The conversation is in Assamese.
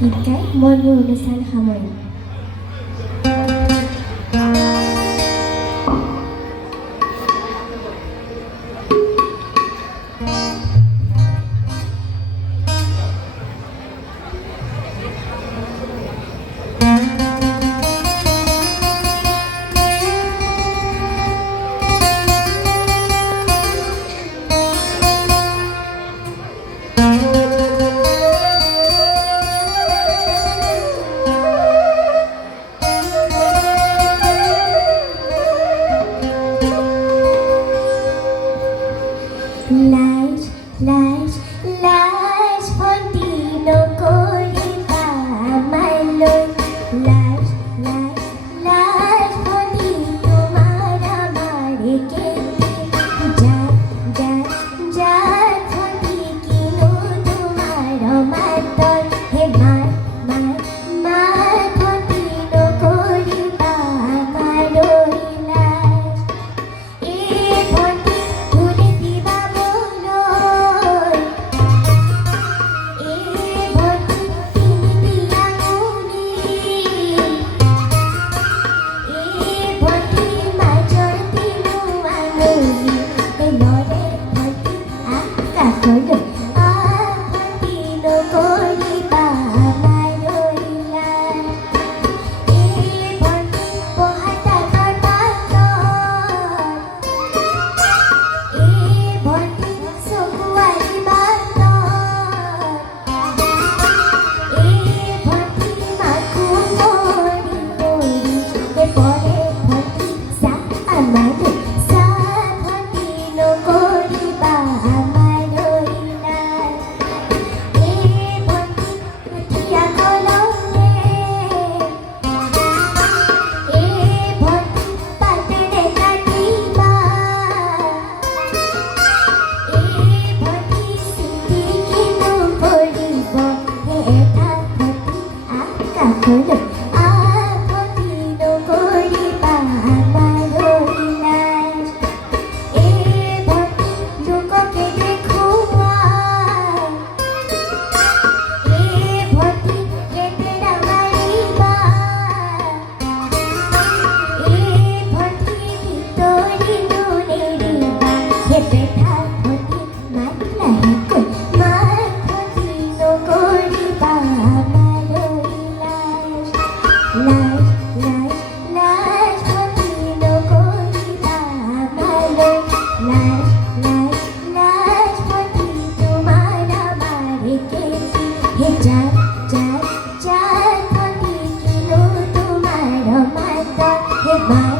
গীত গাই মই মোৰ অনুষ্ঠান সামৰিম। Light, light, light, ভন্তি নকৰিবা আমালৈ। Light, light, light, ভন্তি তোমাৰ আমাৰ একেই। যাত, যাত, যাত, ভন্তি কিনো তোমাৰ মাতত। হে মাত, মাত, মাত, ভন্তি নকৰিবা আমালৈ। Light, এই ভন্তি ভুলি দিবা মোলৈ। এই ভন্তি তিনিটি আঙুলি। এই ভন্তিৰ মাজৰ তিনো আঙুলি। প্ৰেমৰে ভন্তি আকাশলৈ। ভন্তি নকৰিবা আমালৈ। Light, এই ভন্তি পঢ়া তাকৰ পাতত। এই ভন্তি চকুৱাৰী বাটত। এই ভন্তি মাকো মৰি মৰি। পৰে ভন্তি চাহ আমালৈ। চাহ ভন্তি নকৰিবা আমালৈ। Light, এই ভন্তি কঠীয়া কলমে। এই ভন্তি পাতেৰে কাটিবা। এই ভন্তি চিঠি কিনো পৰিব। এটা ভন্তি আকাশলৈ। ভন্তি নকৰিবা আমালৈ। Light, এই ভন্তি লোককে দেখুওৱা। এই ভন্তি লেতেৰা মাৰিবা। এই ভন্তি ভিতৰিনো নেৰিবা। বেঠা ভন্তি মাত লাহেকৈ। মাত ভন্তি নকৰিবা আমালৈ। Light, light, light, light, ভন্তি নকৰিবা আমালৈ। Light, light, light, ভন্তি তোমাৰ আমাৰ একেই। হে যাত, যাত, যাত, ভন্তি কিনো তোমাৰ মাতত। হে মাত,